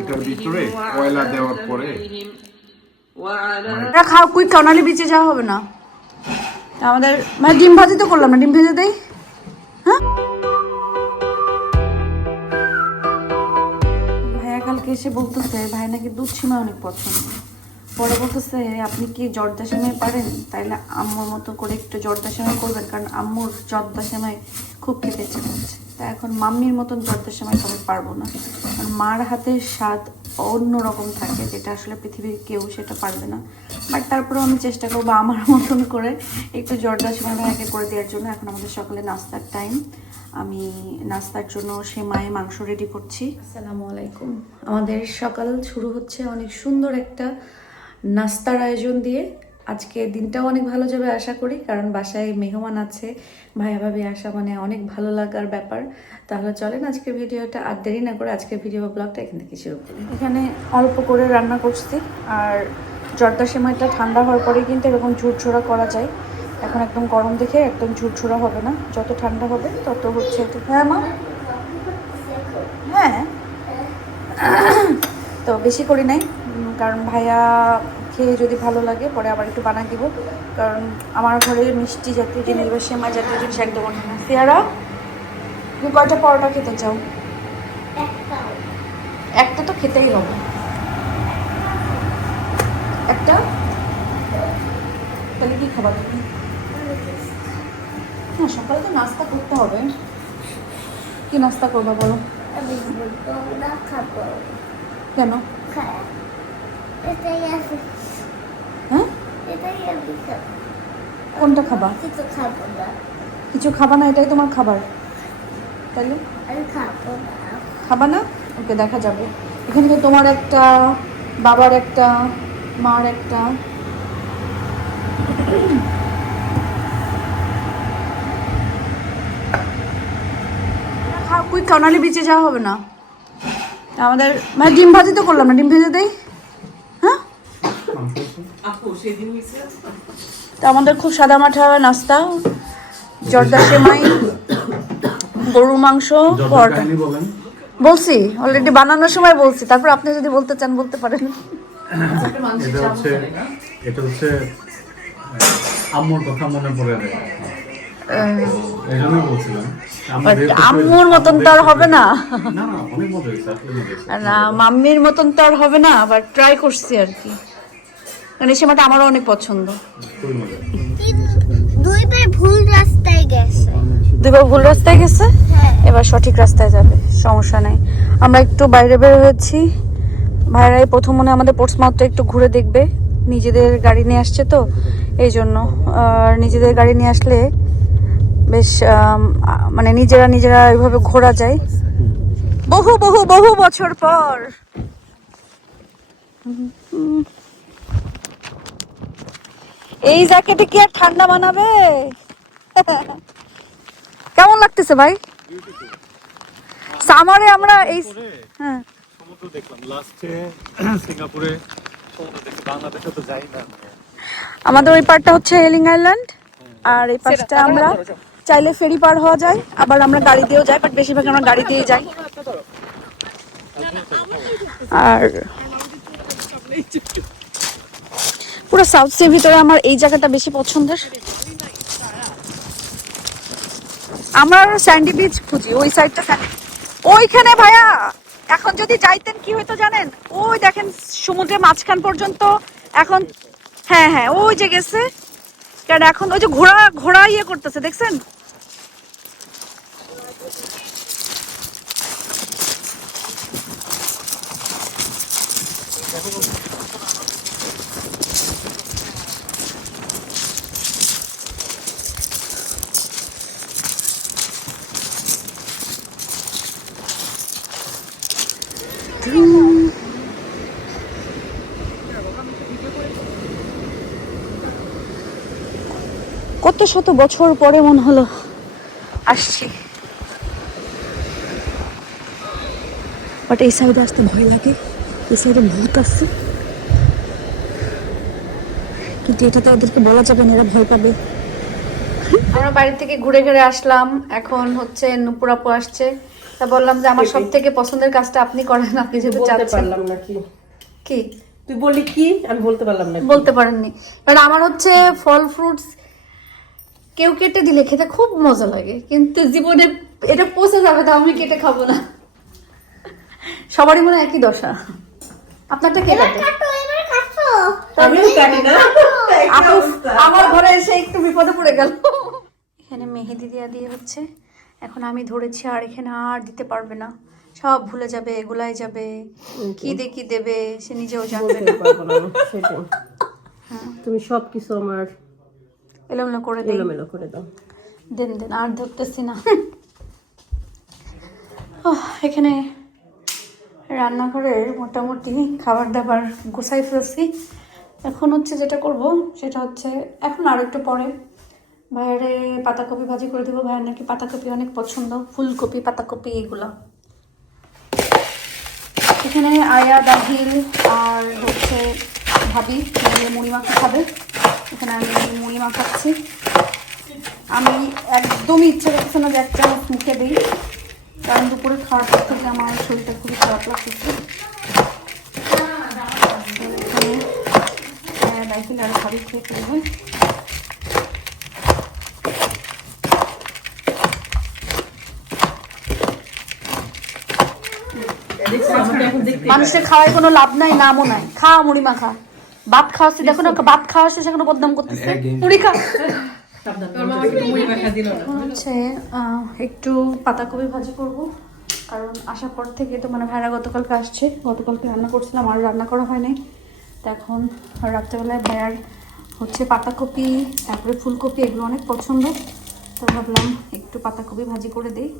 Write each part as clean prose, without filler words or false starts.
এটার ভিতরে কয়লা দেওয়ার পরে খাও, কুইক খাও, নাহলে বিচে যাওয়া হবে না। আমাদের মানে ডিম ভাজি তো করলাম না, ডিম ভেজে দেই। হ্যাঁ, ভাইয়া কালকে এসে বলতেছে ভাই নাকি দুধ সিমাই অনেক পছন্দ। পরে বলতেছে আপনি কি জর্দা সেমাই পারেন, তাইলে আম্মুর মতো করে একটু জর্দা সেমাই করবেন, কারণ আম্মুর জর্দা সেমাই খুব খেতে ইচ্ছে করছে। তা এখন মাম্মির মতন জর্দা সেমাই আমি পারবো না, কারণ মার হাতের স্বাদ অন্যরকম থাকে, যেটা আসলে পৃথিবীর কেউ সেটা পারবে না। বাট তারপরেও আমি চেষ্টা করবো আমার মতন করে একটু জর্দা সেমাই ভাইয়াকে করে দেওয়ার জন্য। এখন আমাদের সকালে নাস্তার টাইম, আমি নাস্তার জন্য সেমাই মাংস রেডি করছি। আসসালামু আলাইকুম। আমাদের সকাল শুরু হচ্ছে অনেক সুন্দর একটা নাস্তার আয়োজন দিয়ে। আজকে দিনটাও অনেক ভালো যাবে আশা করি, কারণ বাসায় মেহমান আছে, ভাইয়া ভাবি আসা মানে অনেক ভালো লাগার ব্যাপার। তাহলে চলেন আজকের ভিডিওটা আর দেরি না করে আজকের ভিডিও ব্লগটা এখান থেকে শুরু করি। এখানে অল্প করে রান্না করছি, আর জর্দা সেমাইটা ঠান্ডা হওয়ার পরে কিন্তু এরকম ঝুরঝোড়া করা যায়। এখন একদম গরম দেখে একদম ঝুরঝোড়া হবে না, যত ঠান্ডা হবে তত হচ্ছে একটু। হ্যাঁ মা, হ্যাঁ তো বেশি করি নাই, কারণ ভাইয়া খেয়ে যদি ভালো লাগে পরে আবার একটু বানাই দিব, কারণ আমার ঘরে মিষ্টি জাতীয় জিনিস বা সেমাই জাতীয় জিনিস একদম ওঠে না। সিয়ারা, তুমি কয়টা পরোটা খেতে চাও? একটা তো খেতেই হবে, একটা। তাহলে কি খাবার তুমি? না, সকালে তো নাস্তা করতে হবে। কি নাস্তা করবা বলো? কেন? হ্যাঁ, কোনটা খাবা? কিছু খাবা না, এটাই তোমার খাবার? তাহলে খাবা না? ওকে, দেখা যাবে। এখানে তো তোমার একটা, বাবার একটা, মার একটা। কুইক খাও, নাহলে বিচে যাওয়া হবে না। আমাদের মানে ডিম ভাজি তো করলাম না, ডিম ভেজে দেই। হ্যাঁ, তো আমাদের খুব সাদা মাঠা নাস্তা, জর্দা সেমাই, গরুর মাংস, পরোটা। বলছি অলরেডি, বানানোর সময় বলছি, তারপর আপনি যদি বলতে চান বলতে পারেন। এটা হচ্ছে আম্মুর কথা মনে পড়ে যায়, এইজন্য বলছিলাম। আম্মুর মতন তো আর হবে না, না মাম্মির মতন তো আর হবে না, আবার ট্রাই করছি আর কি, কারণ এই সময়টা আমারও অনেক পছন্দ। দুইবার ভুল রাস্তায় গেছে, এবার সঠিক রাস্তায় যাবে, সমস্যা নাই। আমরা একটু বাইরে বের হয়েছি, ভাইরাই প্রথম মনে আমাদের পোর্টসমাউথটা একটু ঘুরে দেখবে, নিজেদের গাড়ি নিয়ে আসছে তো এই জন্য। আর নিজেদের গাড়ি নিয়ে আসলে বেশ মানে নিজেরা এইভাবে ঘোরা যায় বহু বহু বহু বছর পর। এই জ্যাকেটে কি আর ঠান্ডা বানাবে? কেমন লাগতেছে ভাই? সামারে আমরা এই হ্যাঁ সমুদ্র দেখলাম লাস্টে সিঙ্গাপুরে, সমুদ্র দেখি, বাংলাদেশে তো যাই না। আমাদের ওই পারটা হচ্ছে হেলিং আইল্যান্ড, আর এই পাশটা আমরা চাইলে ফেরি পার হওয়া যায়, আবার আমরা গাড়ি দিয়েও যাই, বাট বেশিরভাগ আমরা গাড়ি দিয়ে যাই। আর পুরো সাউথ সির ভিতরে আমার এই জায়গাটা বেশি পছন্দের। আমরা স্যান্ডি বিচ খুঁজি, ওই সাইডটা ওইখানে ভাইয়া এখন যদি যাইতেন কি হইতো জানেন? ওই দেখেন সমুদ্রের মাঝখান পর্যন্ত এখন, হ্যাঁ হ্যাঁ ওই যে গেছে, কারণ এখন ওই যে ঘোড়া ঘোড়া ইয়ে করতেছে, দেখছেন? কত শত বছর পরে মনে হলো আসছি, বাট এই সাইডে আসতে ভয় লাগে, এই সাইডে ভূত আসছে, কিন্তু এটা তো ওদেরকে বলা যাবে না, এরা ভয় পাবে। আমরা বাড়ি থেকে ঘুরে ঘুরে আসলাম, এখন হচ্ছে নুপুর আপু আসছে, তা বললাম যে আমার সব থেকে পছন্দের কাজটা আপনি করেন, আপনি যেহেতু বলতে চাচ্ছেন। পারলাম না কি কি তুই বললি কি আমি বলতে পারলাম না। বলতে পারেননি? কারণ আমার হচ্ছে ফল ফ্রুটস কেউ কেটে দিলে খেতে খুব মজা লাগে, কিন্তু জীবনে এটা পচে যাবে তো আমি কেটে খাবো না। সবারই মনে হয় একই দশা। আপনারটা কে কাটে? আমিও কাটি না। আপু আমার ঘরে এসে একটু বিপদে পড়ে গেল। এখানে মেহেদি দিয়া দিয়ে হচ্ছে, এখন আমি ধরেছি আর এখানে আর দিতে পারবে না, সব ভুলে যাবে, এগুলাই যাবে, কি দেবে সে নিজেও জানবে না। সেটাই, তুমি সবকিছু আমার এলোমেলো করে দিই, এলোমেলো করে দাও। দেন আর ধরতেছি না। এখানে রান্নাঘরের মোটামুটি খাবার দাবার গোছাই ফেলছি। এখন হচ্ছে যেটা করব সেটা হচ্ছে, এখন আর একটু পরে ভাইয়ারে পাতাকপি ভাজি করে দেবো। ভাইয়ের নাকি পাতাকপি অনেক পছন্দ, ফুলকপি পাতাকপি এগুলো। এখানে আয়া দাহিল আর হচ্ছে ভাবি মিলে মুড়ি মাখা খাবে। এখানে আমি মুড়ি মাখাচ্ছি। আমি একদমই ইচ্ছে করতেছে না যে এক চামচ মুখে দিই, কারণ দুপুরে খাওয়ার পর থেকে আমার শরীরটা খুবই খারাপ লাগতেছে। এখানে দাহিল আর ভাবি খেয়ে ফেলবে। মানুষের খাওয়ায় কোনো লাভ নাই, নামও নাই। খাওয়া মুড়ি মাখা, ভাত খাওয়াচ্ছি, দেখো না ভাত খাওয়াচ্ছে সেখানে বদনাম করতেছে। মুড়ি খা। হচ্ছে একটু পাতাকপি ভাজি করব, কারণ আসার পর থেকে তো মানে ভাইরা গতকালকে আসছে, গতকালকে রান্না করছিলাম আর রান্না করা হয় নাই। তো এখন রাত্রেবেলায় ভাইয়ার হচ্ছে পাতাকপি তারপরে ফুলকপি এগুলো অনেক পছন্দ, তো ভাবলাম একটু পাতাকপি ভাজি করে দিই।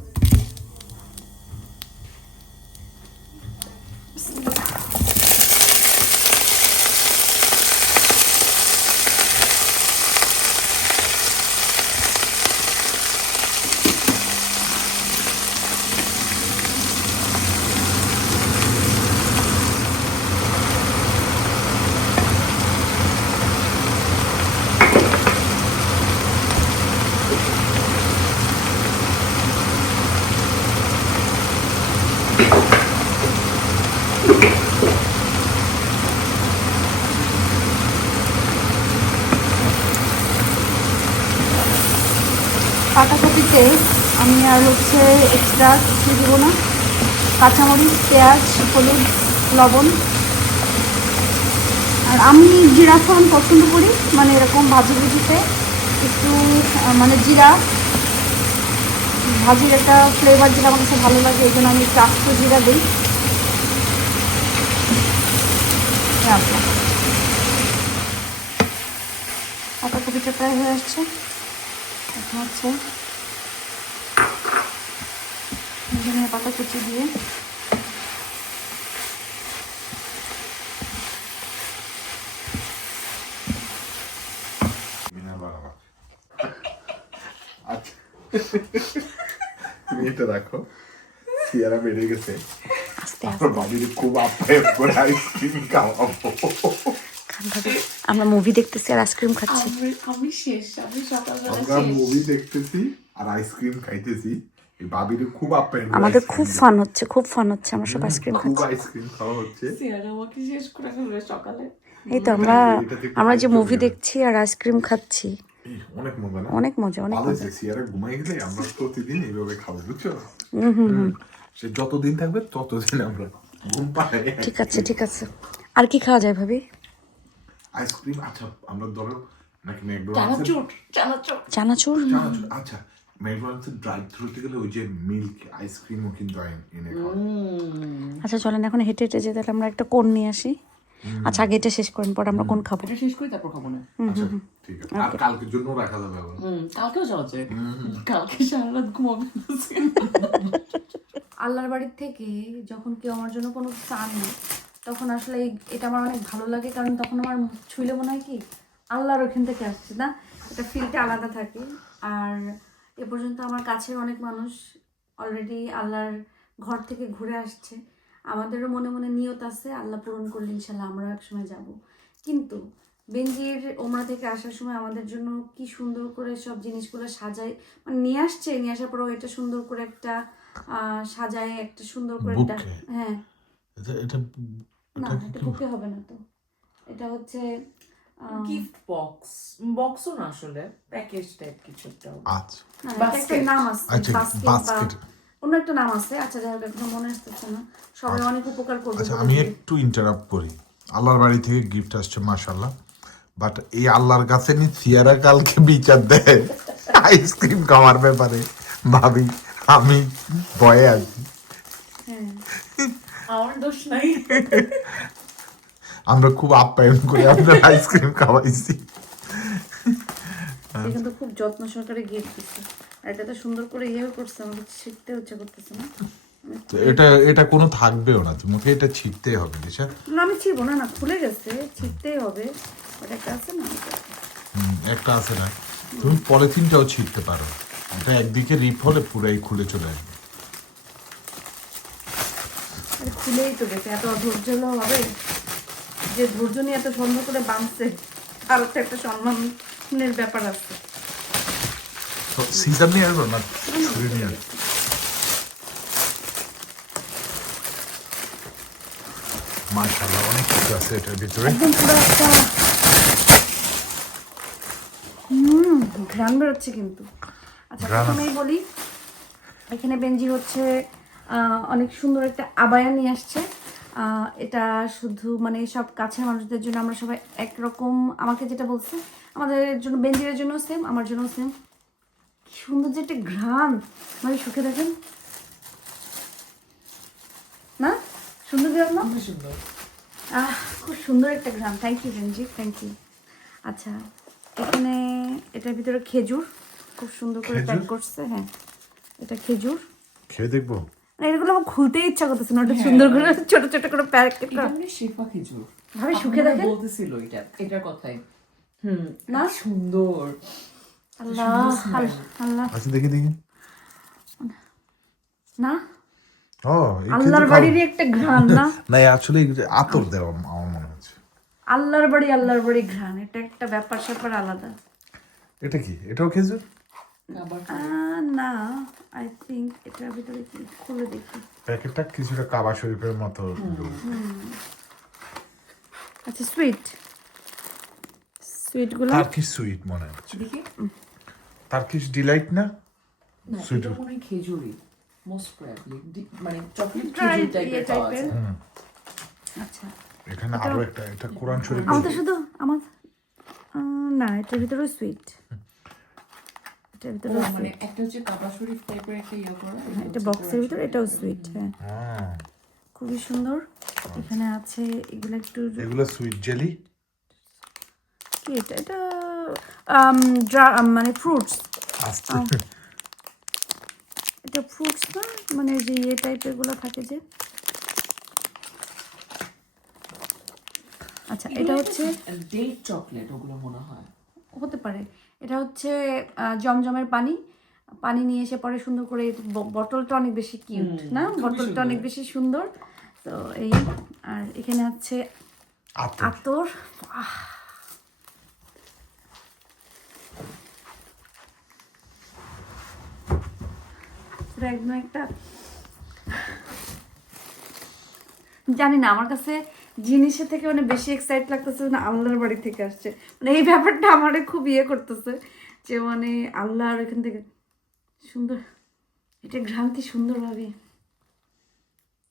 পাতাকপিতে আমি আর হচ্ছে এক্সট্রা কিছু দেবো না, কাঁচামরিচ, পেঁয়াজ, হলুদ, লবণ। আর আমি জিরা ফোড়ন পছন্দ করি, মানে এরকম ভাজি ভুজিতে একটু মানে জিরা ভাজির একটা ফ্লেভার যেটা আমার কাছে ভালো লাগে, এই জন্য আমি একটু আস্ত জিরা দিই। পাতাকপিটা প্রায় হয়ে আসছে, এখন হচ্ছে ধনিয়া পাতা কুচি দিয়ে তুমি এটা দেখো, সিয়ারা বেড়ে গেছে, আস্তে আমার বাড়ির খুব আপ্যায়ন করে আইসক্রিম খাওয়াবো। আমরা মুভি দেখতেছি আর আইসক্রিম খাচ্ছি। আমি শেষ, আমি সকালবেলা আমরা মুভি দেখতেছি আর আইসক্রিম খাইতেছি। এই বাবির খুব আপ্যায়ন করে আমাদের ice খুব cream ফান হচ্ছে, খুব ফান হচ্ছে, আমরা সব আইসক্রিম খুব খাচ্ছি। আইসক্রিম খাওয়া হচ্ছে। সিয়ারা আমাকে শেষ করে ফেলবে সকালে। এই তো আমরা এটা থেকে আমরা যে একটু মুভি বেরো। দেখছি আর আইসক্রিম খাচ্ছি, এই, অনেক মজা না? অনেক মজা, অনেক ভালো মজা। হয়েছে, সিয়ারা ঘুমাই গেলে আমরা প্রতিদিন এইভাবে খাবো, বুঝছো? সে যতদিন থাকবে ততদিন আমরা ঘুম পাই। ঠিক আছে ঠিক আছে। আর কি খাওয়া যায় ভাবি? আইসক্রিম, আচ্ছা আমরা ধরো নাকি চানাচুর চানাচুর চানাচুর। আচ্ছা ম্যাকডোনাল্ডসের ড্রাইভ থ্রুতে গেলে ওই যে মিল্ক আইসক্রিমও কিন্তু এনে খাওয়া। আচ্ছা চলেন এখন হেঁটে হেঁটে যেতে, তাহলে আমরা একটা কোন নিয়ে আসি। আচ্ছা আগে এটা শেষ করেন, পরে আমরা কোন খাবো। এটা শেষ করে তারপর খাবো না। আচ্ছা ঠিক আছে, আর কালকের জন্য রাখা যাবে আবার। কালকেও যাওয়া যায়, কালকে সারা রাত ঘুমাবে। আল্লাহর বাড়ির থেকে যখন কেউ আমার জন্য কোনো কিছু আনে, তখন আসলে এটা আমার অনেক ভালো লাগে, কারণ তখন আমার ছুঁলে মনে হয় কি আল্লাহর ওখান থেকে আসছে না, এটা ফিলটা আলাদা থাকে। আর এ পর্যন্ত আমার কাছের অনেক মানুষ অলরেডি আল্লাহর ঘর থেকে ঘুরে আসছে। আমাদেরও মনে মনে নিয়ত আছে, আল্লাহ পূরণ করলে ইনশাল্লাহ আমরাও একসময় যাব। কিন্তু বেনজির ওমরা থেকে আসার সময় আমাদের জন্য কি সুন্দর করে সব জিনিসগুলো সাজাই, মানে নিয়ে আসছে, নিয়ে আসার পরেও এটা সুন্দর করে একটা সাজায় একটা সুন্দর করে বুকে? হ্যাঁ এটা না এটা বুকে হবে না তো, এটা হচ্ছে গিফট বক্সও না আসলে প্যাকেজ টাইপ কিছু একটা হবে। আচ্ছা না, এটা একটা নাম আছে আচ্ছা basket বাস্কেট। বা অন্য একটা নাম আছে। আচ্ছা যাই হোক এখন মনে আসতেছে না, সবাই অনেক উপকার করবে। আচ্ছা আমি একটু ইন্টারাপ্ট করি। আল্লাহর বাড়ি থেকে গিফট আসছে মাশাআল্লাহ, বাট এই আল্লাহর কাছে নি সিয়ারা কালকে বিচার দেয় আইসক্রিম খাওয়ার ব্যাপারে। ভাবি আমি ভয়ে আছি। হ্যাঁ আমার দোষ নাই। আমরা খুব আপ্যায়ন করে আপনার আইসক্রিম খাওয়াইছি। সে কিন্তু খুব যত্ন সহকারে গিফট দিচ্ছে, আর এটা তো সুন্দর করে ইয়ে করছে, আমার শিখতে ইচ্ছা করতেছে না। তো এটা কোনো থাকবেও না, তোমাকে এটা ছিটতেই হবে দিশা। না আমি ছিড়বো না, না খুলে গেছে, ছিটতেই হবে। ওটা একটা আছে না, একটা আছে না, তুমি পলিথিনটাও ছিটতে পারো, এটা একদিকে রিপ হলে পুরাই খুলে চলে আসবে। আরে খুলেই তো গেছে, এত ধৈর্য হলেও হবে? যে ধৈর্য নিয়ে এত সুন্দর করে বাঁধছে তার তো একটা সম্মানের ব্যাপার আছে। তো সিজার নিয়ে আসবো না ছুরি নিয়ে আসবো? মাশাআল্লাহ অনেক কিছু আছে এটার ভিতরে। একদম পুরো একটা ঘ্রাণ বেরোচ্ছে কিন্তু। আচ্ছা ঘ্রাণ প্রথমেই বলি, এখানে বেঞ্জি হচ্ছে অনেক সুন্দর একটা আবায়া নিয়ে আসছে। এটা শুধু মানে সব কাছের মানুষদের জন্য, আমরা সবাই একরকম। আমাকে যেটা বলছে, আমাদের জন্য বেঞ্জির জন্য সেম, আমার জন্য সেম। সুন্দর যে একটা ঘ্রাণ, মানে সুখে দেখেন না, সুন্দর ঘ্রাণ না? খুবই সুন্দর। খুব সুন্দর একটা ঘ্রাণ। Thank you Benji, thank you. আচ্ছা এখানে এটার ভিতরে খেজুর খুব সুন্দর করে প্যাক করছে। হ্যাঁ এটা খেজুর, খেয়ে দেখবো। মানে এগুলো আমার খুলতে ইচ্ছা করতেছে না, ওটা সুন্দর করে ছোট ছোট করে প্যাক এটা মানে শেফা খেজুর। ভাবে সুখে আপনারা দেখেন। বলতেছিল এটার কথাই। না? না সুন্দর। আল্লাহ আল্লাহ আচ্ছা দেখি দেখি। না ও আল্লাহর বাড়িরই একটা ঘ্রাণ না? না আসলে আতর দেওয়া আমার মনে হচ্ছে। আল্লাহর বাড়ি ঘ্রাণ, এটা একটা ব্যাপার স্যাপার আলাদা। এটা কি? এটাও খেজুর? আবার না আই থিঙ্ক এটার ভিতরে কি, খুলে দেখি। প্যাকেটটা কিছুটা কাবা শরীফের মতো। আচ্ছা সুইটগুলো টার্কিশ সুইট মনে হচ্ছে। দেখি। টার্কিশ ডিলাইট না? না সুইট এটা মনে হয় খেজুরি মোস্ট প্রবাবলি, মানে চকলেট Dry খেজুর টাইপের ইয়ে পাওয়া type-এর। যায়। আচ্ছা এখানে আরো একটা, এটা কোরআন শরীফ। আমাদের শুধু আমার না এটার ভিতরে সুইট, এটার ভিতরে ও, মানে একটা হচ্ছে কাবা শরীফ টাইপের একটা ইয়ে করা, এটা বক্সের ভিতরে, এটাও সুইট। হ্যাঁ খুবই সুন্দর। এখানে আছে এগুলো একটু এগুলো সুইট জেলি। কি এটা মানে ফ্রুটস, আস্তে এটা ফ্রুটস না, মানে যে ইয়ে টাইপের গুলো থাকে যে। আচ্ছা এটা হচ্ছে ডেট চকলেট, ওগুলো মনে হয় হতে পারে। এটা হচ্ছে জমজমের পানি নিয়ে এসে পরে সুন্দর করে, বটলটা অনেক বেশি কিউট না, বটলটা অনেক বেশি সুন্দর। তো এই, আর এখানে আছে আতর। একদম একটা, জানি না আমার কাছে জিনিসের থেকে মানে বেশি এক্সাইট লাগতেছে না আল্লাহর বাড়ি থেকে আসছে, মানে এই ব্যাপারটা আমারে খুব ইয়ে করতেছে যে মানে আল্লাহর এখান থেকে সুন্দর, এটা ঘ্রাণ কি সুন্দর ভাবে।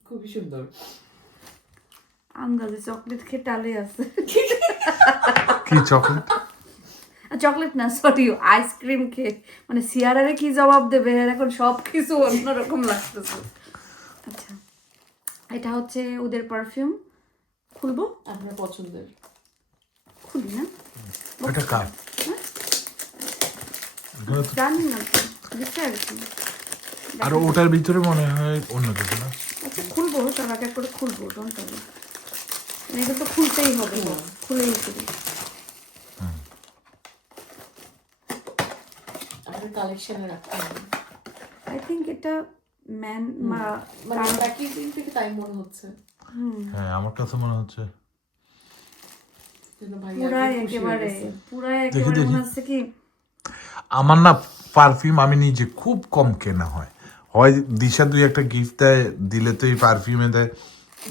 খুবই সুন্দর। আন্দাজে চকলেট খেয়ে টালে আছে। কি চকলেট? চকলেট না সরি, আইসক্রিম খেয়ে, মানে সিয়ারারে কি জবাব দেবে এখন, সব কিছু অন্যরকম লাগতেছে। আচ্ছা এটা হচ্ছে ওদের পারফিউম, খুলবো? আপনার পছন্দের। খুলি না, এটা কার? জানি না তো, দেখতে আর কি। আর ওটার ভিতরে মনে হয় অন্য কিছু না। আচ্ছা খুলবো, সব এক এক করে খুলবো, ডোন্ট ওয়ারি। এটা তো খুলতেই হবে, খুলেই করি। আপনার কালেকশনে রাখতে হবে। আই থিঙ্ক এটা মানে প্যাকেজিং থেকে তাই মনে হচ্ছে। হ্যাঁ আমার কাছে মনে হচ্ছে। যেন ভাই পুরাই আগে খুশি হয়ে একেবারে গেছে। মনে হচ্ছে কি, আমার না পারফিউম আমি নিজে খুব কম কেনা হয়, হয় দিশা দুই একটা গিফট দেয়, দিলে তো এই পারফিউমে দেয়,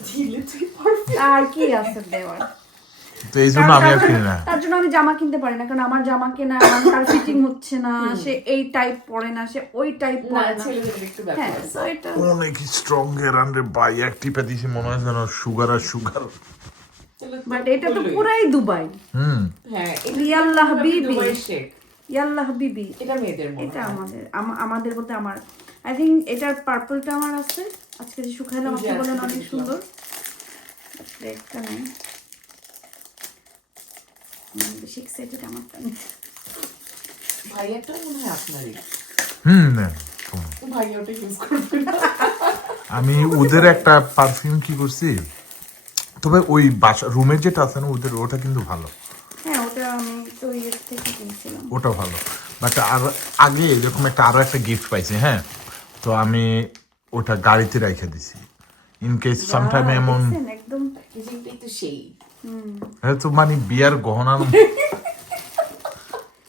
দিলে তুই পারবি। আর কি আছে দেওয়ার? তো এই জন্য আমি আর কিনি না। তার জন্য আমি জামা কিনতে পারি না, কারণ আমার জামা কেনা তার ফিটিং হচ্ছে না, সে এই টাইপ পরে না, সে ওই টাইপ না পরে না। ছেলেদের একটু ব্যাপার হ্যাঁ, আছে। তো এটা অনেক স্ট্রং এর আন্ডারে বাই এক টিপে দিছি, মনে হয় যেন সুগার আর সুগার। তাহলে তো বাট এটা তো হলোই। পুরাই দুবাই। হ্যাঁ, ইয়াল্লাহ হাবিবি। দুবাইয়ের শেখ। ইয়াল্লাহ হাবিবি। এটা মেয়েদের মনে এটা হয়। আমাদের বলতে আমার, আই থিঙ্ক এটার পার্পলটা আমার আছে, আজকে যে শুকাইলাম আপনি বলেন অনেক সুন্দর। একটা নাই, বেশি এক্সাইটেড আমারটা নেই। ভাইয়াটা মনে হয় আপনারই। না ভাইয়া ওটা ইউজ করবে না। আমি ওদের একটা পারফিউম কি করছি, তবে ওই বাসা রুমের যেটা আছে না ওদের, ওটা কিন্তু ভালো, হ্যাঁ, ওটা আমি তো ইয়ের থেকে কিনছিলাম। ওটা ভালো। বাট আর আগে এরকম একটা আরো একটা গিফট পাইছি, হ্যাঁ, তো আমি ওটা গাড়িতে রেখে দিছি ইন কেস সামটাইম এমন, দেখছেন, একদম প্যাকেজিংটাই তো সেই। হ্যাঁ, তো মানে বিয়ার গহনা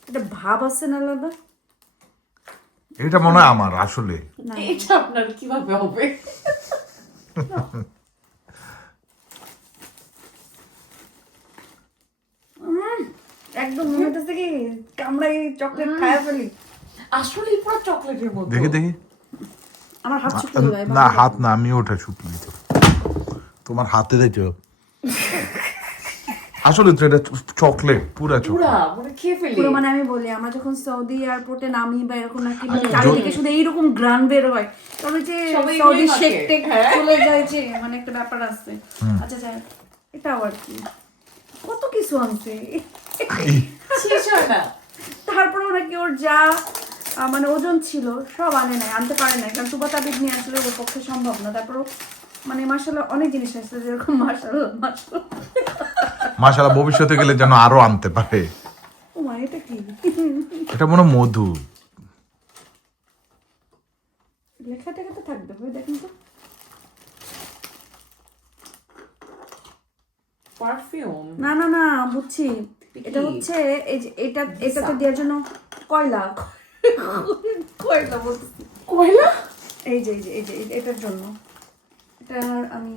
একটা ভাব আছে না আলাদা। এটা মনে হয় আমার আসলে না, এটা আপনার কিভাবে হবে? একদম মনে হচ্ছে কি কামড়াই চকলেট খায়া ফেলি। আসলে পুরো চকলেটের মতো। দেখি দেখি, আমার হাত শুকিয়ে যায়। না হাত না, আমি ওটা শুকিয়ে দিত, তোমার হাতে দেখো আসলে তো এটা চকলেট, পুরা চকলেট। পুরা মানে খেয়ে ফেলি। পুরো মানে আমি বলি, আমরা যখন সৌদি এয়ারপোর্টে নামি বা এরকম নাকি মানে চারিদিকে শুধু এইরকম গ্রান বের হয়, তবে যে সবাই সৌদি এগুলোই শেক মাখে। টেক হ্যাঁ। চলে যায় যে মানে একটা ব্যাপার আছে। আচ্ছা যাই হোক, এটাও আর কি কত কিছু আনছে। শেষ হয় না। তারপরেও নাকি ওর যা মানে ওজন ছিল সব আনে নাই, আনতে পারে নাই, কারণ তুবা তাবিদ নিয়ে আসলে ওর পক্ষে সম্ভব না। তারপরও মানে মাশাআল্লাহ অনেক জিনিস আসছে, যেরকম মাশাআল্লাহ মাশাআল্লাহ ভবিষ্যতে গেলে যেন আরো আনতে পারে। ও মা, এটা কি এটা মনে হয় মধু, লেখা টেখা তো থাকবে, ভাই দেখেন তো। পারফিউম। না না না, বুঝছি, এটা হচ্ছে এই যে এটাতে দেওয়ার জন্য কয়লা কয়লা বলতেছি, কয়লা? এই যে এটার জন্য। এটা আমি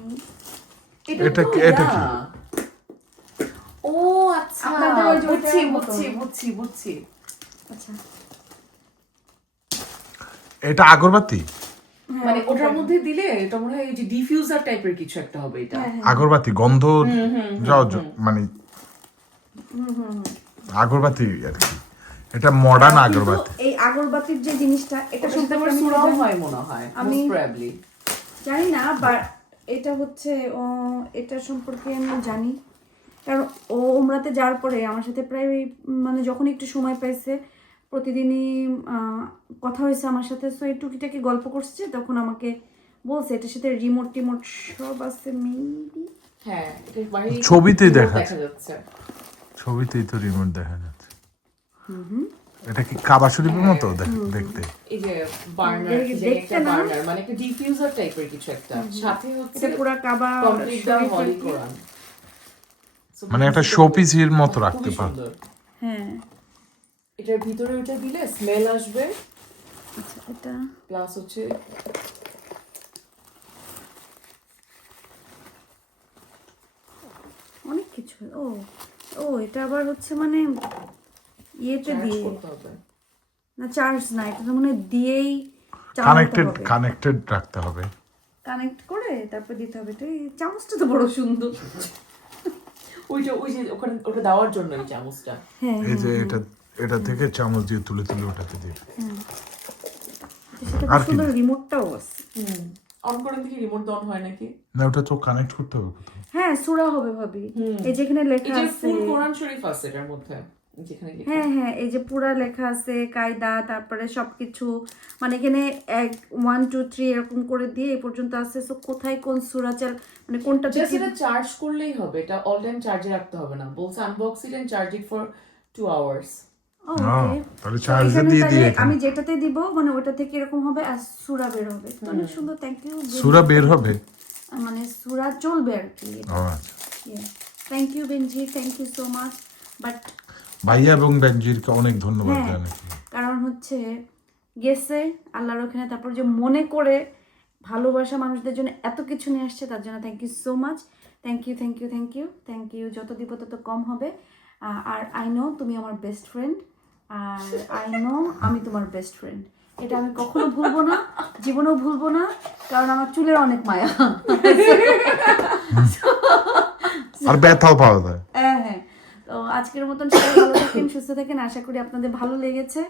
এটা তো কি- এটা কি? ইয়া। ও আচ্ছা, আপনাদের ওই যে বুঝছি ওইটার মতো। বুঝছি। আচ্ছা, এটা আগরবাতি, মানে ওটার মধ্যে দিলে এটা মনে হয় এই যে ডিফিউজার টাইপের কিছু একটা হবে এটা। আগরবাতি গন্ধ যাও মানে আগরবাতি আর কি, এটা মডার্ন কিন্তু আগরবাতি। এই আগরবাতির যে জিনিসটা, এটা এটা শুনতে সম্পর্কে আমার আমি সুরাও জানি- হয় মনে হয় আমি- মোস্ট প্রবাবলি। জানি না, বাট এটা হচ্ছে এটা সম্পর্কে আমি জানি, কারণ ও উমরাতে যাওয়ার পরে আমার সাথে প্রায় মানে যখন একটু সময় পাইছে প্রতিদিনই কথা হয়েছে আমার সাথে, সো এই টুকিটাকি গল্প করছে, তখন আমাকে বলছে এটার সাথে রিমোট টিমোট সব আছে মেবি। হ্যাঁ, এটার বাইরে ছবিতেই remote দেখা যাচ্ছে। ছবিতেই তো রিমোট দেখা যাচ্ছে। এটা কি কাবা শরীফের মতো দেখতে? এই যে বার্নার, দেখতে না? বার্নার মানে একটা ডিফিউজার টাইপের কিছু একটা, সাথে হচ্ছে এটা পুরা কাবা কমপ্লিট দা হলি কোরআন। So, মানে একটা খুবই শোপিসের মতো রাখতে খুবই পার। সুন্দর। হ্যাঁ। এটার ভিতরে ওটা দিলে স্মেল আসবে, আচ্ছা, এটা প্লাস হচ্ছে অনেক কিছু। ও এটা আবার হচ্ছে মানে ইয়েতে চার্জ দিয়ে করতে হবে। না, চার্জ না, এটা তো মানে দিয়েই কানেক্টেড রাখতে হবে। কানেক্ট করে তারপর দিতে হবে। এটা এই চামচটা তো বড় সুন্দর। ওই যে ওখানে ওটা দেওয়ার জন্য এই চামচটা। হ্যাঁ, এই যে এটা থেকে চামচ দিয়ে তুলে ওটাতে দিবে। সেটা আর খুব কি? সুন্দর, রিমোটটাও আছে। অন করেন দেখি রিমোট অন হয় নাকি। না ওটা তো কানেক্ট করতে হবে কোথাও। হ্যাঁ, সূরা হবে ভাবি, এই যেখানে এই লেখা যে আছে। ফুল কোরআন শরীফ আছে এটার মধ্যে, যেখানে লেখা হ্যাঁ, এই যে পুরা লেখা আছে কায়দা, তারপরে সবকিছু মানে এখানে 1 2 3 এরকম করে দিয়ে এই পর্যন্ত আছে। সো কোথায় কোন সূরা মানে কোনটা জাস্ট এটা চার্জ করলেই হবে, এটা অল টাইম চার্জে রাখতে হবে না। বলছে unbox it and charge it for 2 hours. Okay, তাহলে চার্জে দিয়ে দিয়ে আমি যেটাতে দিব মানে ওটা থেকে এরকম হবে আর সূরা বের হবে। তো অনেক সুন্দর, থ্যাংক ইউ। সূরা বের হবে। মানে সূরা চলবে আর কি। ও আচ্ছা। Thank you Benji, thank you so much. But ভাইয়া এবং বেনজিরকে অনেক ধন্যবাদ হ্যাঁ, জানাই। কারণ হচ্ছে গেছে আল্লাহর ওখানে, তারপর যে মনে করে ভালোবাসা মানুষদের জন্য এত কিছু নিয়ে আসছে, তার জন্য thank you so much. Thank you thank you thank you thank you. যত দিব তত কম হবে। আর আই নো তুমি আমার বেস্ট ফ্রেন্ড, আর আই নো আমি তোমার বেস্ট ফ্রেন্ড। এটা আমি কখনো ভুলবো না, জীবনেও ভুলবো না, কারণ আমার চুলের অনেক মায়া। আর ব্যথাও পাওয়া যায়। হ্যাঁ হ্যাঁ। তো আজকের মতন সবাই ভালো থাকেন, সুস্থ থাকেন, আশা করি আপনাদের ভালো লেগেছে।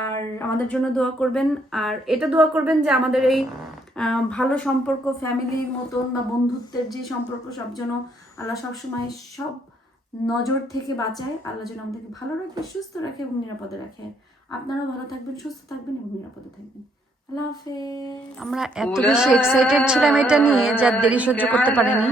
আর আমাদের জন্য দোয়া করবেন, আর এটা দোয়া করবেন যে আমাদের এই ভালো সম্পর্ক, ফ্যামিলির মতন বা বন্ধুত্বের যে সম্পর্ক, সব যেন আল্লাহ সবসময় সব নজর থেকে বাঁচায়। আল্লাহ যেন আমাদেরকে ভালো রাখে, সুস্থ রাখে এবং নিরাপদে রাখে। আপনারাও ভালো থাকবেন, সুস্থ থাকবেন এবং নিরাপদে থাকবেন। আল্লাহ হাফেজ। আমরা এত বেশি এক্সাইটেড ছিলাম এটা নিয়ে, যার দেরি সহ্য করতে পারিনি।